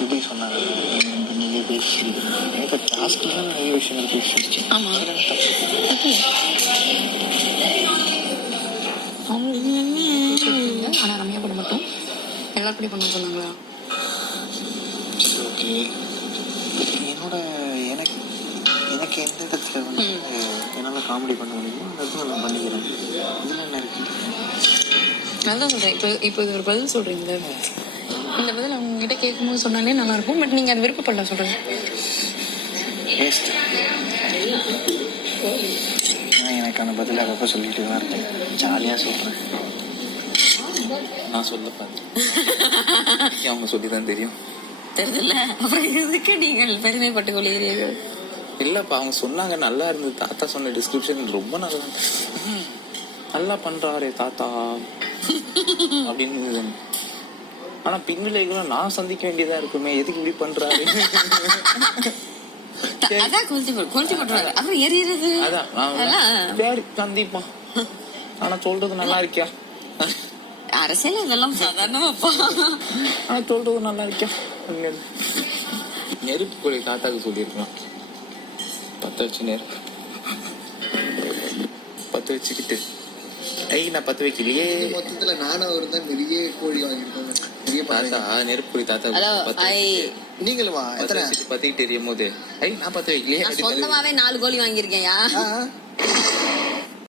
எப்படி சொன்னாங்க நீங்களே பேசி இப்போ டாஸ்க்லாம் நிறைய விஷயங்கள் பேசிடுச்சு. ஆமா ஆனா ரம்யா பண்ண மாட்டோம், எல்லாருப்படி பண்ண சொன்னாங்களா? ஓகே, என்னோட எனக்கு எனக்கு எந்த இடத்துல வந்து என்னால் காமெடி பண்ண முடியுமோ அந்த இடத்துல நான் பண்ணிக்கிறேன். இதில் என்ன இருக்கு? அதான் சொல்றேன். இப்போ இது ஒரு பதில் சொல்றீங்களே, இந்த பதில் அவங்க கிட்ட கேட்கும்போது சொன்னாலே நல்லா இருக்கும். பட் நீங்க அது விருப்பப்படல சொல்றேன். வேஸ்ட். நான் எனக்கான பதில் அப்பப்போ சொல்லிட்டு தான் இருக்கேன். ஜாலியாக சொல்கிறேன். நான் சொல்ல பார்த்தேன், அவங்க சொல்லி தான் தெரியும். தெரியல, அப்புறம் எதுக்கு நீங்கள் பெருமைப்பட்டு கொள்கிறீர்கள்? இல்லப்பா, அவங்க சொன்னாங்க நல்லா இருந்தது. தாத்தா சொன்ன டிஸ்கிரிப்ஷன் ரொம்ப நல்லா நல்லா பண்றாரு தாத்தா அப்படின்னு. ஆனா பின்விளைவுகளும் நான் சந்திக்க வேண்டியதா இருக்குமே, எதுக்கு இப்படி பண்றாரு? சந்திப்பா. ஆனா சொல்றது நல்லா இருக்கியா? அரசியல் இதெல்லாம் சாதாரணமாப்பா. ஆனா சொல்றது நல்லா இருக்கியா? நெருப்பு கோழி தாத்தாக்கு சொல்லியிருக்கலாம். பத்த வச்சு நெருப்பு பத்த வச்சுக்கிட்டு நான் பத்த வைக்கலையே. மொத்தத்துல நானும் அவர் தான் நிறைய கோழி வாங்கிருக்கோம். தாத்தா நெருப்பு கோழி தாத்தா நீங்களும் பத்திக்கிட்டு எரியும் போது நான் பத்த வைக்கலையே. சொந்தமாவே 4 கோழி வாங்கியிருக்கேன்.